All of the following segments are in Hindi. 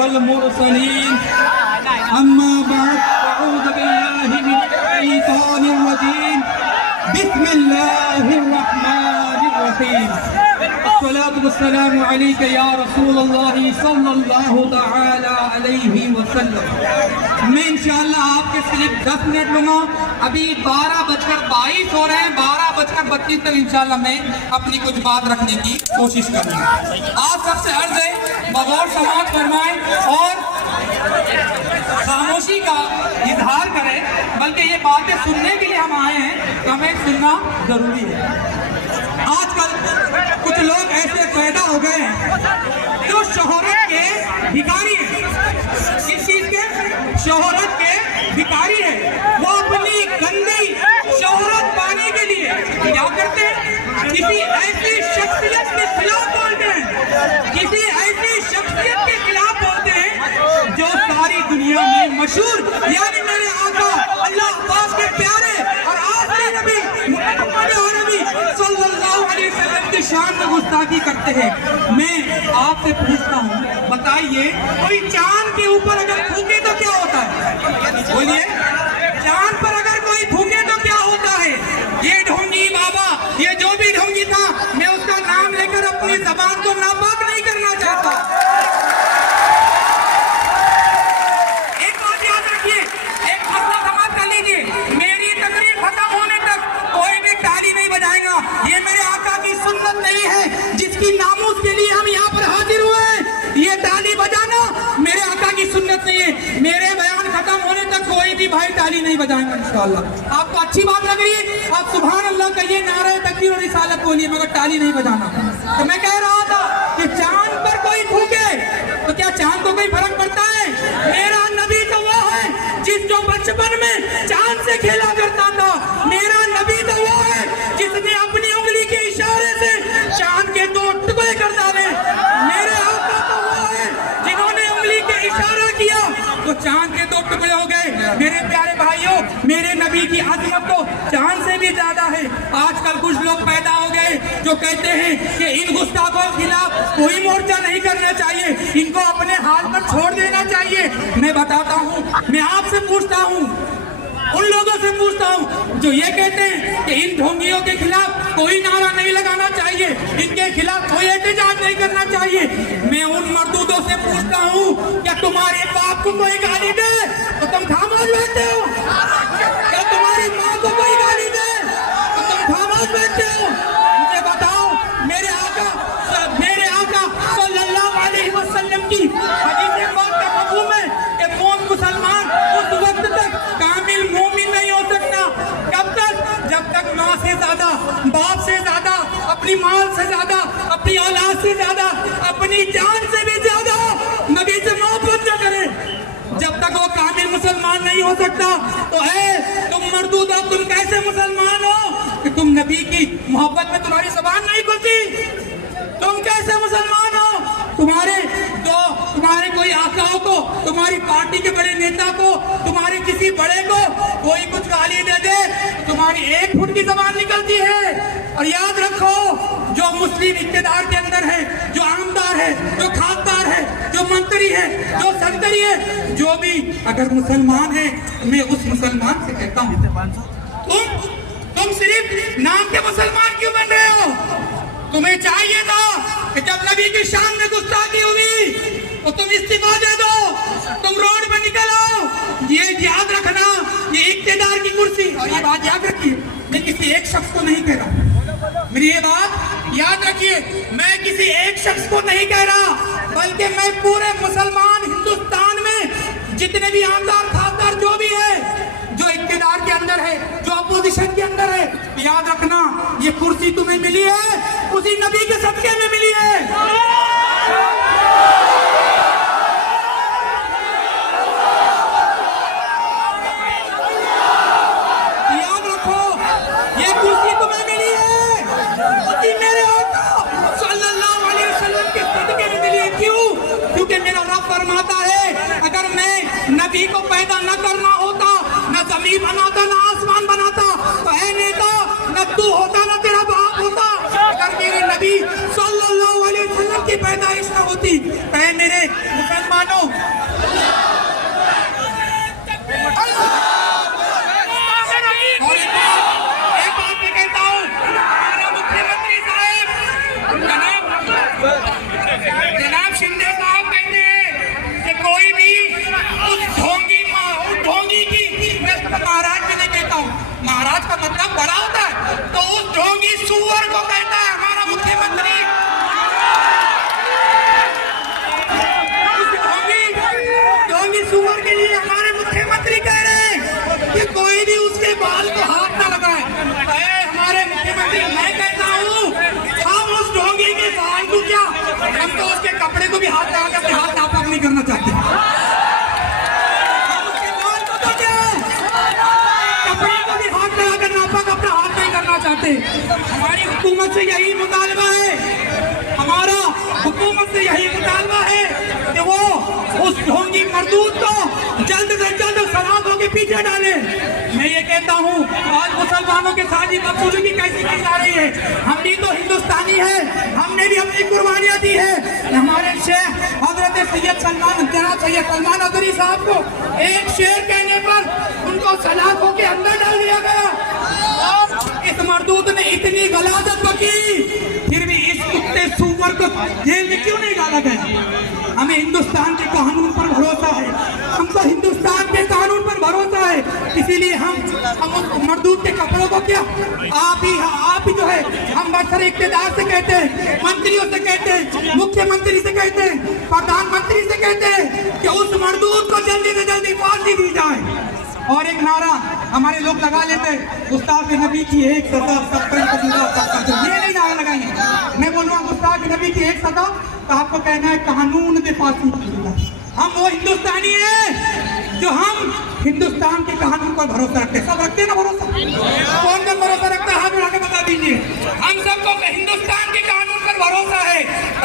वल मुरसलीन अम्मा बाद अऊज़ु बिल्लाहि मिनश शैतानिर रजीम बिस्मिल्लाहिर रहमानिर रहीम अस्सलातु वस्सलामु अलैका या रसूलल्लाह सल्लल्लाहु तआला अलैहि वसल्लम। मैं इंशाअल्लाह आपके सिर्फ 10 मिनट लूँगा। अभी 12:22 हो रहे हैं, 12:32 तक इंशाअल्लाह मैं अपनी कुछ बात रखने की कोशिश करूँगा। आप सबसे अर्ज है बगौर समाज फरमाएं और खामोशी का इजहार करें, बल्कि ये बातें सुनने के लिए हम आए हैं तो हमें सुनना जरूरी है। आजकल कुछ लोग ऐसे पैदा हो गए हैं जो शोहरत के भिखारी हैं। किस चीज के? शोहरत के भिखारी है। वो अपनी गंदी शोहरत पाने के लिए क्या करते हैं? किसी ऐसी शख्सियत के खिलाफ बोलते हैं, किसी ऐसी शख्सियत के खिलाफ बोलते हैं जो सारी दुनिया में मशहूर, यानी मेरे आका अल्लाह पाक के प्यारे और आखिरी नबी मुहम्मद अरबी सल्लल्लाहु अलैहि वसल्लम की शान में गुस्ताखी करते हैं। मैं आपसे पूछता हूँ, बताइए कोई चांद के ऊपर अगर थूके तो क्या होता है? बोलिए, चांद पर अगर कोई थूके तो क्या होता है? ये ढोंगी बाबा, ये जो भी ढोंगी था, मैं उसका नाम लेकर अपनी जबान को नापाक नहीं करना चाहता। एक बात याद रखिए, एक मसला समाप्त कर लीजिए, मेरी तकरीर खत्म होने तक कोई भी ताली नहीं बजाएगा। ये मेरे आका की सुन्नत नहीं है, जिसकी नामूस के लिए हम यहाँ पर हाजिर हुए हैं। ये ताली बजाना मेरे आका की सुन्नत नहीं है। मेरे बयान खत्म होने तक कोई भी भाई ताली नहीं बजाएगा इंशाअल्लाह। आपको अच्छी बात लग रही है, आप सुभान अल्लाह कहिए, नारे तकबीर और रिसालत बोलिए, मगर ताली नहीं बजाना। तो मैं कह रहा था कि चांद पर कोई थूके तो क्या चांद को कोई फर्क पड़ता है? मेरा नबी तो वो है जिस जो बचपन में चांद से खेला करता था। मेरा नबी तो वो है जिसने अपनी उंगली के इशारे से चांद के 2 टुकड़े कर डाले। मेरे आका तो वो है जिन्होंने उंगली के इशारा किया तो चांद के 2 टुकड़े हो गए। मेरे प्यारे भाइयों, मेरे नबी की अजमत तो चांद से भी ज्यादा है। आजकल कुछ लोग पैदा हो गए जो कहते हैं कि इन गुस्ताखों के खिलाफ कोई मोर्चा नहीं करना चाहिए, इनको अपने हाल पर छोड़ देना चाहिए। मैं बताता हूँ, मैं आपसे पूछता हूँ, उन लोगों से पूछता हूँ जो ये कहते हैं कि इन ढोंगियों के खिलाफ कोई नारा नहीं लगाना चाहिए, इनके खिलाफ कोई एहतजाज नहीं करना चाहिए। मैं उन मर्दूदों से पूछता हूँ, क्या तुम्हारे बाप को कोई गाली दे तो तुम खामोश बैठते हो? क्या तुम्हारी माँ को कोई गाली दे तो तुम खामोश बैठते हो? मुझे बताओ, मेरे आका सल्लल्लाहु अलैहि वसल्लम की हदीस पाक का मफ़हूम है कि मोमिन मुसलमान उस वक्त तक कामिल मोमिन नहीं हो सकता। कब तक? जब तक माँ से ज्यादा, बाप से ज्यादा, अपनी माल से ज्यादा, अपनी औलाद से ज्यादा, अपनी जान से भी ज्यादा नबी से मोहब्बत न करे। जब तक वो कामिल मुसलमान नहीं हो सकता। तो तुम मर्दूद हो, तुम कैसे मुसलमान हो कि तुम नबी की मोहब्बत में तुम्हारी जुबान नहीं खुलती? तुम कैसे मुसलमान हो? तुम्हारे कोई आकाओं को, तुम्हारी पार्टी के बड़े नेता को, तुम्हारे किसी बड़े को कोई कुछ गाली दे दे तो तुम्हारी 1 फुट की जबान निकलती है। और याद रखो, जो मुस्लिम इक़्तिदार के अंदर है, जो आमदार है, जो खासदार है, जो मंत्री है, जो संतरी है, जो भी अगर मुसलमान है, मैं उस मुसलमान से कहता हूँ, तुम सिर्फ नाम के मुसलमान क्यों बन रहे हो? तुम्हें चाहिए था कि जब नबी की शान में गुस्ताखी हुई तो तुम इस्तीफा दे दो, तुम रोड पे निकल आओ। ये याद रखना, ये इक़्तिदार की कुर्सी, और ये बात याद रखिए, मैं किसी एक शख्स को नहीं कह रहा, मेरी ये बात याद रखिए, मैं किसी एक शख्स को नहीं कह रहा, बल्कि मैं पूरे मुसलमान हिंदुस्तान में जितने भी आमदार खासदार जो भी है, जो इक़्तिदार के अंदर है, जो अपोजिशन के अंदर है, याद रखना, ये कुर्सी तुम्हें मिली है उसी नबी के सदके में मिली है। याद रखो, ये कुर्सी तुम्हें मिली है उसी मेरे आका सल्लल्लाहु अलैहि वसल्लम के सदके में मिली है। क्यों? क्योंकि मेरा रब फरमाता है, अगर मैं नबी को पैदा न करना होता, न जमीन बनाता, न आसमान बनाता, तो ऐ नेता, न तू होता, न तेरा बाप होता। अगर मेरे नबी सल्लल्लाहु अलैहि वसल्लम की पैदाइश न होती। ऐ मेरे मुसलमानों, और एक बात मैं कहता हूँ, हमारा मुख्यमंत्री साहब जनाब शिंदे साहब कहते हैं कि कोई भी उस ढोंगी की, मैं महाराज में नहीं कहता हूँ, महाराज का मतलब बड़ा होता है, तो उस ढोंगी सुअर को कहता है हमारा मुख्यमंत्री। ढोंगी सुअर के लिए हमारे मुख्यमंत्री कह रहे हैं कि कोई भी उसके बाल को हाथ ना लगाए। हमारे मुख्यमंत्री, मैं कहता हूँ हम उस ढोंगी के बाल को क्या, हम तो उसके कपड़े को भी हाथ लगा के हाथ नापाक नहीं करना चाहते। हम उसके बाल को तो क्या, कपड़े को भी हाथ लगा कर नापाक अपना हाथ नहीं करना चाहते। हमारी हुकूमत से यही मुतालबा है, हमारा हुकूमत से यही मुतालबा है कि वो उस ढोंगी मरदूद को जल्द से जल्द सलाखों के पीछे डाले। मैं ये कहता हूँ आज मुसलमानों के साथ बदसलूकी कैसी की जा रही है। हम भी तो हिंदुस्तानी है, हमने भी अपनी कुर्बानियाँ दी है। हमारे शेख हजरत सैयद सलमान अदरी साहब को एक शेर कहने पर उनको सलाखों के अंदर डाल दिया गया। इस मरदूद ने इतनी गलाजत बकी, फिर भी इस कुत्ते सुअर को जेल में क्यों नहीं डाला गया? हमें हिंदुस्तान के कानून पर भरोसा है, हमको हिंदुस्तान के कानून पर भरोसा है, इसीलिए हम उस मरदूद के कपड़ों को क्या, आप ही जो है, हम बरसर इक़्तिदार से कहते हैं, मंत्रियों से कहते हैं, मुख्यमंत्री से कहते हैं, प्रधानमंत्री से कहते हैं कि उस मरदूद को जल्दी से जल्दी फांसी दी जाए। और एक नारा हमारे लोग लगा लेते, गुस्ताख नबी की एक सजा सब पर ये नहीं नारा लगाएंगे। मैं बोल रहा हूँ गुस्ताख नबी की एक सजा, तो आपको कहना है कानून पे फांसी दी। हम वो हिंदुस्तानी हैं जो हम हिंदुस्तान के कानून पर भरोसा रखते हैं। सब रखते हैं ना भरोसा? कौन कौन भरोसा रखता है हाथ उठा के बता दीजिए। हम सबको हिंदुस्तान के कानून पर भरोसा है।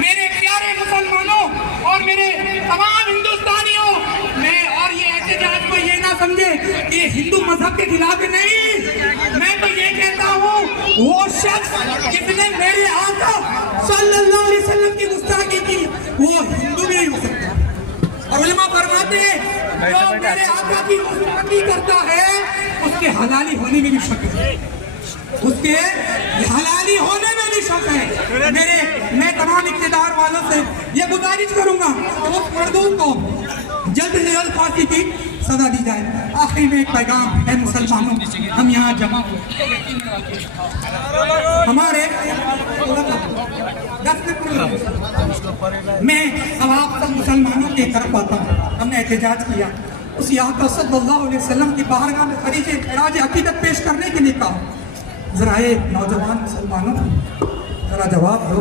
मेरे प्यारे मुसलमानों और मेरे तमाम हिंदुस्तानियों में, और ये एहतजाज को ये ना समझे कि हिंदू मजहब के खिलाफ नहीं, मैं तो ये कहता हूँ वो शख्स जिसने मेरे आका सल्लल्लाहु अलैहि वसल्लम की गुस्ताखी की वो हिंदू भी नहीं हो सकता। और उलमा फरमाते हैं जो मेरे आका की गुस्ताखी करता है उसके हलाली होने में भी शक है, उसके हलाली होने में भी शक है। मैं तमाम इक़्तिदार वालों से ये गुजारिश करूंगा कि उस मरदूद को जल्द से जल्द फांसी की सजा दी जाए। आखिर में एक पैगाम है मुसलमानों, हम यहाँ जमा हुए हमारे मैं अब आप सब मुसलमानों की तरफ आता हूँ। हमने एहतजाज किया, उस आका सल्लल्लाहु अलैहि वसल्लम की बारगाह में खराज अकीदत पेश करने के लिए कहा। जरा नौजवान मुसलमानों जरा जवाब दो,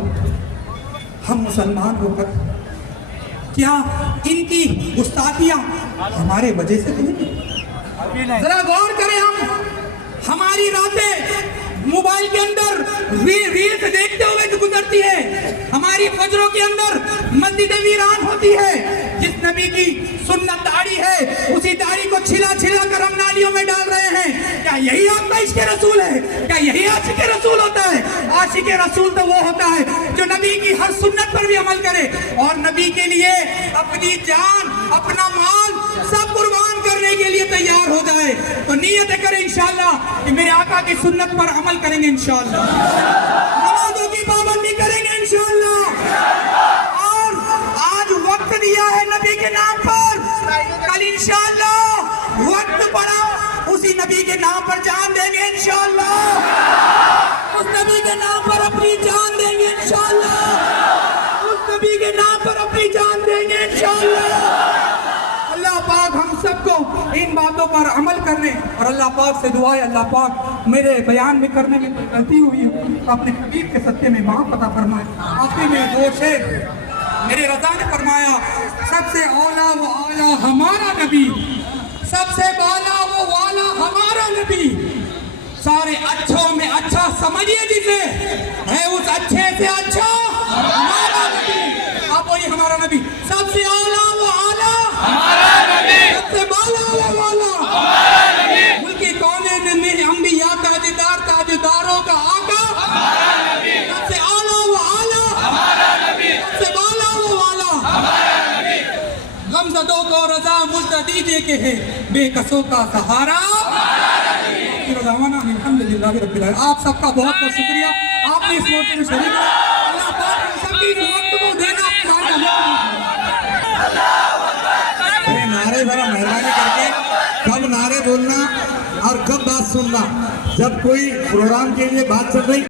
हम मुसलमान होकर क्या इनकी गुस्ताखियाँ हमारे वजह से नहीं? जरा गौर करें, हमारी रातें मोबाइल के अंदर रील्स देखते हुए जो गुजरती है, हमारी फजरों के अंदर मस्जिदें वीरान होती है। जिस नबी की सुन्नत दाढ़ी है उसी दाढ़ी को छिला छिला कर हम नालियों में डाल रहे हैं। क्या यही आपका इश्क़ रसूल है? क्या यही आशिक़ रसूल होता है? आशिक़ रसूल तो वो होता है जो नबी की हर सुन्नत पर भी अमल करे और नबी के लिए अपनी जान अपना माल सब कुर्बान करने के लिए तैयार हो जाए। तो नियत करें इंशाअल्लाह कि मेरे आका की सुन्नत पर अमल करेंगे इंशाअल्लाह, नमाजों की पाबंदी करेंगे इंशाअल्लाह। और आज वक्त दिया है नबी के नाम पर, कल इंशाअल्लाह वक्त पड़ा उसी नबी के नाम पर जान देंगे इंशाअल्लाह, उस नबी के नाम पर अपनी जान देंगे इंशाअल्लाह, उस नबी के नाम पर अपनी जान देंगे इंशाअल्लाह। अल्लाह पाक हम सबको इन बातों पर अमल करने और अल्लाह पाक से दुआ है अल्लाह पाक मेरे बयान में करने में कोई गलती हुई तो अपने हबीब के सत्य में माफ़ अता फरमाए। आखिर में दो शेर मेरे रज़ा ने फरमाया, सबसे औला वो आला हमारा नबी, सबसे बाला वो वाला हमारा नबी, सारे अच्छों में अच्छा समझिए जिसे, है उस अच्छे से अच्छा हमारा नबी। आप वही हमारा नबी, सबसे औला वो आला हमारा नबी, सबसे बाला वो वाला हमारा नबी, मुल्की कौने में अंबिया ताजदार ताजदारों का आका हमारा नबी, सबसे औला वो आला हमारा नबी, सबसे को रजा मुस्तदी दे के है बेकसों का सहारा। अल्हम्दुलिल्लाह रब्बिल आलमीन। आप सबका बहुत बहुत शुक्रिया, आपने इस मोर्चे में शरीक हुए। अल्लाह पाक हम सबकी इस वक्त को देना नारे बड़ा मेहरबानी करके कब नारे बोलना और कब बात सुनना, जब कोई प्रोग्राम के लिए बात चल रही